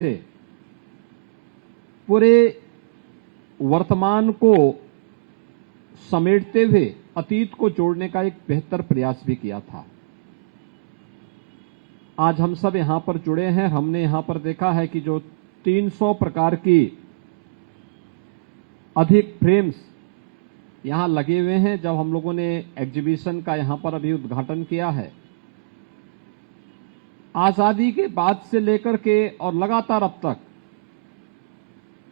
से पूरे वर्तमान को समेटते हुए अतीत को जोड़ने का एक बेहतर प्रयास भी किया था। आज हम सब यहां पर जुड़े हैं। हमने यहां पर देखा है कि जो 300 प्रकार की अधिक फ्रेम्स यहां लगे हुए हैं। जब हम लोगों ने एग्जीबिशन का यहां पर अभी उद्घाटन किया है, आजादी के बाद से लेकर के और लगातार अब तक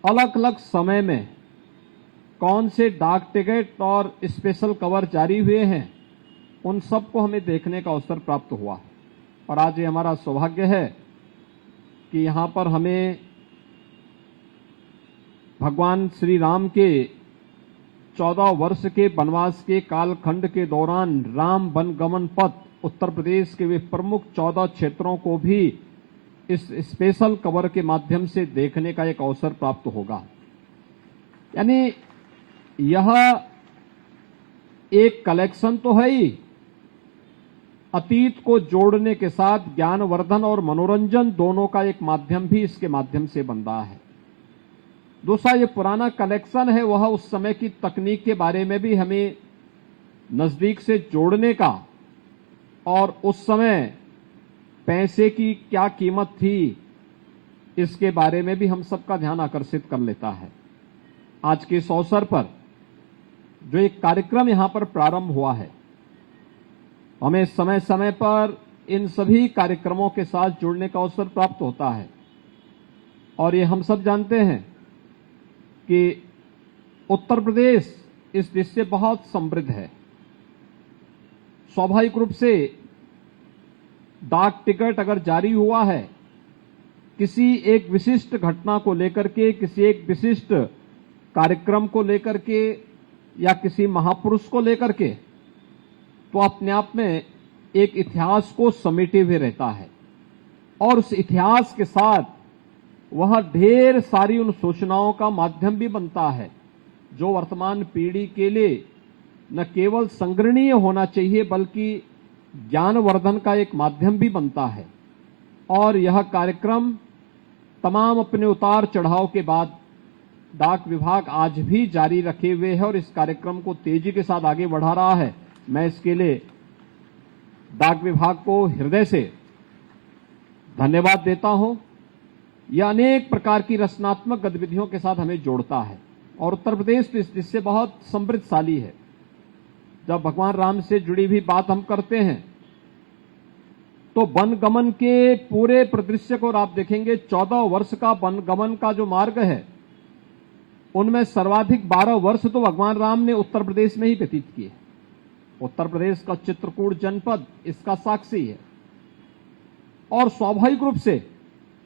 अलग अलग समय में कौन से डाक टिकट और स्पेशल कवर जारी हुए हैं, उन सबको हमें देखने का अवसर प्राप्त हुआ। और आज ये हमारा सौभाग्य है कि यहां पर हमें भगवान श्री राम के 14 वर्ष के वनवास के कालखंड के दौरान राम वनगमन पथ उत्तर प्रदेश के वे प्रमुख 14 क्षेत्रों को भी इस स्पेशल कवर के माध्यम से देखने का एक अवसर प्राप्त होगा। यानी यह एक कलेक्शन तो है ही, अतीत को जोड़ने के साथ ज्ञानवर्धन और मनोरंजन दोनों का एक माध्यम भी इसके माध्यम से बन रहा है। दूसरा, ये पुराना कलेक्शन है, वह उस समय की तकनीक के बारे में भी हमें नजदीक से जोड़ने का और उस समय पैसे की क्या कीमत थी, इसके बारे में भी हम सबका ध्यान आकर्षित कर लेता है। आज के इस अवसर पर जो एक कार्यक्रम यहां पर प्रारंभ हुआ है, हमें समय समय पर इन सभी कार्यक्रमों के साथ जुड़ने का अवसर प्राप्त होता है। और ये हम सब जानते हैं कि उत्तर प्रदेश इस देश से बहुत समृद्ध है। स्वाभाविक रूप से डाक टिकट अगर जारी हुआ है किसी एक विशिष्ट घटना को लेकर के, किसी एक विशिष्ट कार्यक्रम को लेकर के या किसी महापुरुष को लेकर के, तो अपने आप में एक इतिहास को समेटे हुए रहता है। और उस इतिहास के साथ वह ढेर सारी उन सूचनाओं का माध्यम भी बनता है, जो वर्तमान पीढ़ी के लिए न केवल संग्रहणीय होना चाहिए बल्कि ज्ञानवर्धन का एक माध्यम भी बनता है। और यह कार्यक्रम तमाम अपने उतार चढ़ाव के बाद डाक विभाग आज भी जारी रखे हुए है और इस कार्यक्रम को तेजी के साथ आगे बढ़ा रहा है। मैं इसके लिए डाक विभाग को हृदय से धन्यवाद देता हूं। यह अनेक प्रकार की रचनात्मक गतिविधियों के साथ हमें जोड़ता है और उत्तर प्रदेश तो इससे बहुत समृद्धशाली है। जब भगवान राम से जुड़ी हुई बात हम करते हैं तो वनगमन के पूरे परिदृश्य को आप देखेंगे। 14 वर्ष का वनगमन का जो मार्ग है, उनमें सर्वाधिक 12 वर्ष तो भगवान राम ने उत्तर प्रदेश में ही व्यतीत किए। उत्तर प्रदेश का चित्रकूट जनपद इसका साक्षी है। और स्वाभाविक रूप से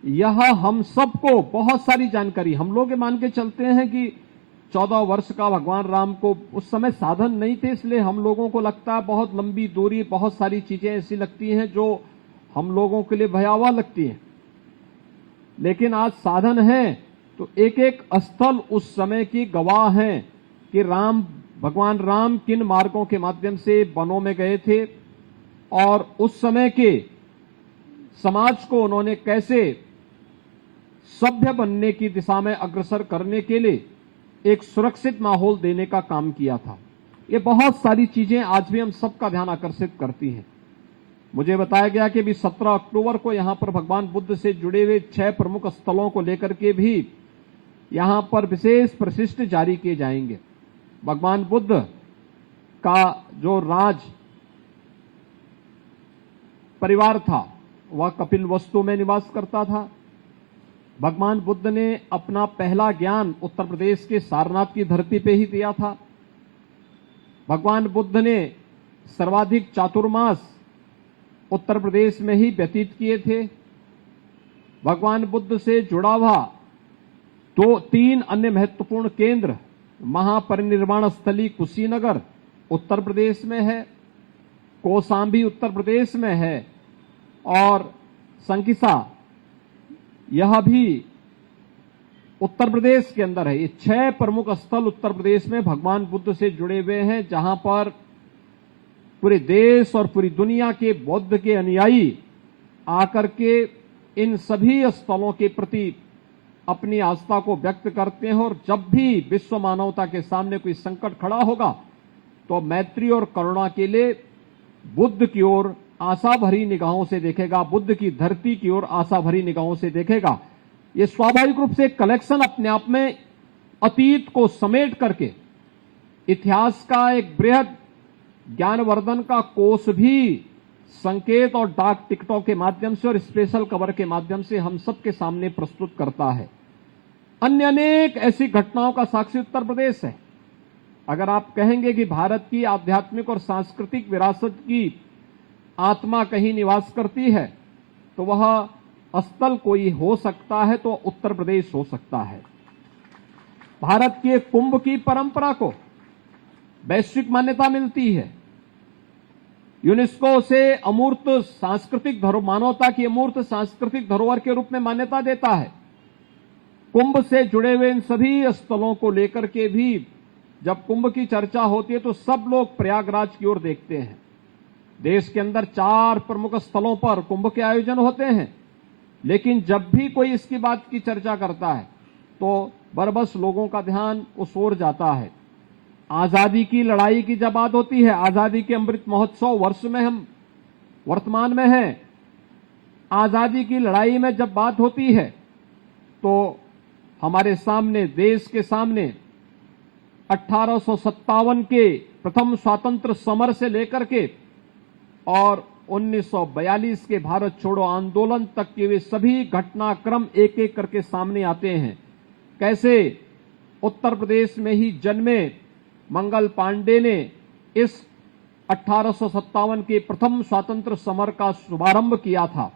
यह हम सबको बहुत सारी जानकारी, हम लोग मान के चलते हैं कि 14 वर्ष का भगवान राम को उस समय साधन नहीं थे, इसलिए हम लोगों को लगता है बहुत लंबी दूरी, बहुत सारी चीजें ऐसी लगती हैं जो हम लोगों के लिए भयावह लगती हैं। लेकिन आज साधन है तो एक एक स्थल उस समय की गवाह हैं कि भगवान राम किन मार्गों के माध्यम से वनों में गए थे और उस समय के समाज को उन्होंने कैसे सभ्य बनने की दिशा में अग्रसर करने के लिए एक सुरक्षित माहौल देने का काम किया था। ये बहुत सारी चीजें आज भी हम सबका ध्यान आकर्षित करती हैं। मुझे बताया गया कि अभी 17 अक्टूबर को यहां पर भगवान बुद्ध से जुड़े हुए 6 प्रमुख स्थलों को लेकर के भी यहां पर विशेष प्रशिष्ट जारी किए जाएंगे। भगवान बुद्ध का जो राज परिवार था वह कपिलवस्तु में निवास करता था। भगवान बुद्ध ने अपना पहला ज्ञान उत्तर प्रदेश के सारनाथ की धरती पे ही दिया था। भगवान बुद्ध ने सर्वाधिक चातुर्मास उत्तर प्रदेश में ही व्यतीत किए थे। भगवान बुद्ध से जुड़ा हुआ 3 अन्य महत्वपूर्ण केंद्र, महापरिनिर्वाण स्थली कुशीनगर उत्तर प्रदेश में है, कौशाम्बी उत्तर प्रदेश में है और संकिसा यह भी उत्तर प्रदेश के अंदर है। ये 6 प्रमुख स्थल उत्तर प्रदेश में भगवान बुद्ध से जुड़े हुए हैं, जहां पर पूरे देश और पूरी दुनिया के बौद्ध के अनुयायी आकर के इन सभी स्थलों के प्रति अपनी आस्था को व्यक्त करते हैं और जब भी विश्व मानवता के सामने कोई संकट खड़ा होगा तो मैत्री और करुणा के लिए बुद्ध की ओर आशा भरी निगाहों से देखेगा, बुद्ध की धरती की ओर आशा भरी निगाहों से देखेगा। ये स्वाभाविक रूप से कलेक्शन अपने आप में अतीत को समेट करके इतिहास का एक बृहद ज्ञानवर्धन का कोष भी संकेत और डाक टिकटों के माध्यम से और स्पेशल कवर के माध्यम से हम सबके सामने प्रस्तुत करता है। अन्य अनेक ऐसी घटनाओं का साक्षी उत्तर प्रदेश है। अगर आप कहेंगे कि भारत की आध्यात्मिक और सांस्कृतिक विरासत की आत्मा कहीं निवास करती है तो वह स्थल कोई हो सकता है तो उत्तर प्रदेश हो सकता है। भारत के कुंभ की परंपरा को वैश्विक मान्यता मिलती है। यूनेस्को से अमूर्त सांस्कृतिक मानवता की अमूर्त सांस्कृतिक धरोहर के रूप में मान्यता देता है। कुंभ से जुड़े हुए इन सभी स्थलों को लेकर के भी जब कुंभ की चर्चा होती है तो सब लोग प्रयागराज की ओर देखते हैं। देश के अंदर 4 प्रमुख स्थलों पर कुंभ के आयोजन होते हैं, लेकिन जब भी कोई इसकी बात की चर्चा करता है तो बरबस लोगों का ध्यान उस ओर जाता है। आजादी की लड़ाई की जब बात होती है, आजादी के अमृत महोत्सव वर्ष में हम वर्तमान में हैं, आजादी की लड़ाई में जब बात होती है तो हमारे सामने, देश के सामने 1857 के प्रथम स्वातंत्र समर से लेकर के और 1942 के भारत छोड़ो आंदोलन तक के वे सभी घटनाक्रम एक एक करके सामने आते हैं। कैसे उत्तर प्रदेश में ही जन्मे मंगल पांडे ने इस 1857 के प्रथम स्वातंत्र समर का शुभारंभ किया था।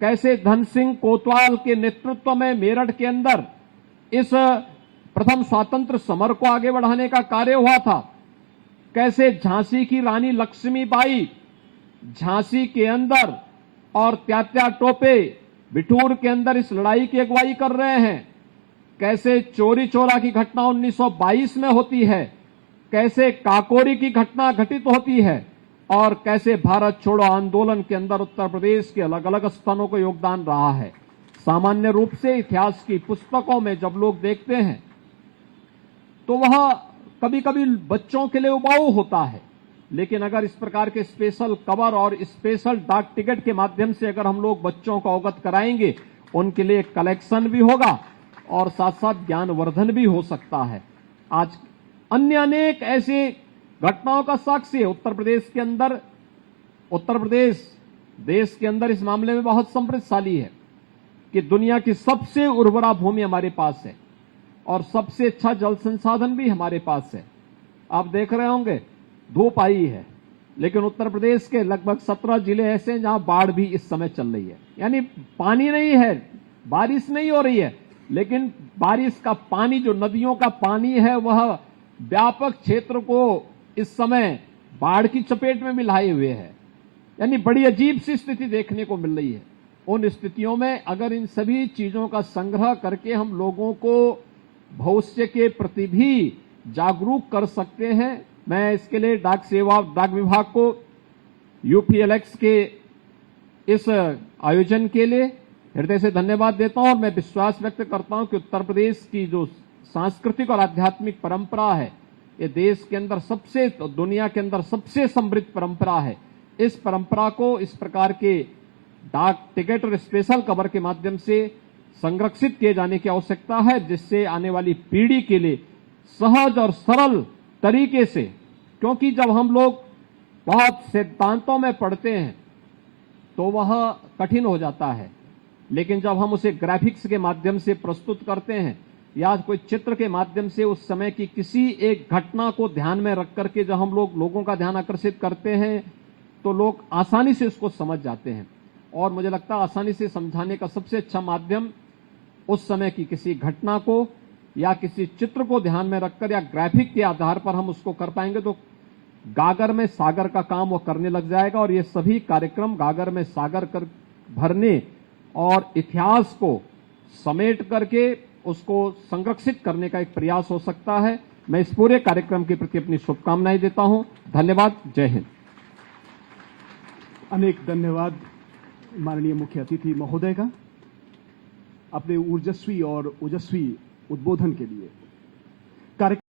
कैसे धन सिंह कोतवाल के नेतृत्व में मेरठ के अंदर इस प्रथम स्वातंत्र समर को आगे बढ़ाने का कार्य हुआ था। कैसे झांसी की रानी लक्ष्मीबाई झांसी के अंदर और त्यात्या टोपे बिठूर के अंदर इस लड़ाई की अगुवाई कर रहे हैं। कैसे चोरी चोरा की घटना 1922 में होती है, कैसे काकोरी की घटना घटित होती है और कैसे भारत छोड़ो आंदोलन के अंदर उत्तर प्रदेश के अलग अलग स्थानों को योगदान रहा है। सामान्य रूप से इतिहास की पुस्तकों में जब लोग देखते हैं तो वह कभी कभी बच्चों के लिए उबाऊ होता है, लेकिन अगर इस प्रकार के स्पेशल कवर और स्पेशल डाक टिकट के माध्यम से अगर हम लोग बच्चों को अवगत कराएंगे, उनके लिए कलेक्शन भी होगा और साथ साथ ज्ञानवर्धन भी हो सकता है। आज अन्य अनेक ऐसी घटनाओं का साक्षी है उत्तर प्रदेश के अंदर। उत्तर प्रदेश देश के अंदर इस मामले में बहुत समृद्धशाली है कि दुनिया की सबसे उर्वरा भूमि हमारे पास है और सबसे अच्छा जल संसाधन भी हमारे पास है। आप देख रहे होंगे धूप आई है, लेकिन उत्तर प्रदेश के लगभग 17 जिले ऐसे हैं जहां बाढ़ भी इस समय चल रही है। यानी पानी नहीं है, बारिश नहीं हो रही है, लेकिन बारिश का पानी, जो नदियों का पानी है, वह व्यापक क्षेत्र को इस समय बाढ़ की चपेट में मिलाए हुए है। यानी बड़ी अजीब सी स्थिति देखने को मिल रही है। उन स्थितियों में अगर इन सभी चीजों का संग्रह करके हम लोगों को भविष्य के प्रति भी जागरूक कर सकते हैं, मैं इसके लिए डाक विभाग को यूपीएलएक्स के इस आयोजन के लिए हृदय से धन्यवाद देता हूं और मैं विश्वास व्यक्त करता हूं कि उत्तर प्रदेश की जो सांस्कृतिक और आध्यात्मिक परंपरा है, ये देश के अंदर सबसे, दुनिया के अंदर सबसे समृद्ध परंपरा है। इस परंपरा को इस प्रकार के डाक टिकट और स्पेशल कवर के माध्यम से संरक्षित किए जाने की आवश्यकता है, जिससे आने वाली पीढ़ी के लिए सहज और सरल तरीके से, क्योंकि जब हम लोग बहुत सिद्धांतों में पढ़ते हैं तो वह कठिन हो जाता है, लेकिन जब हम उसे ग्राफिक्स के माध्यम से प्रस्तुत करते हैं या कोई चित्र के माध्यम से उस समय की किसी एक घटना को ध्यान में रख करके जब हम लोगों का ध्यान आकर्षित करते हैं तो लोग आसानी से उसको समझ जाते हैं। और मुझे लगता है आसानी से समझाने का सबसे अच्छा माध्यम उस समय की किसी घटना को या किसी चित्र को ध्यान में रखकर या ग्राफिक के आधार पर हम उसको कर पाएंगे तो गागर में सागर का काम वो करने लग जाएगा। और ये सभी कार्यक्रम गागर में सागर कर भरने और इतिहास को समेट करके उसको संरक्षित करने का एक प्रयास हो सकता है। मैं इस पूरे कार्यक्रम के प्रति अपनी शुभकामनाएं देता हूं। धन्यवाद। जय हिंद। अनेक धन्यवाद माननीय मुख्य अतिथि महोदय का अपने ऊर्जस्वी और ओजस्वी उद्बोधन के लिए।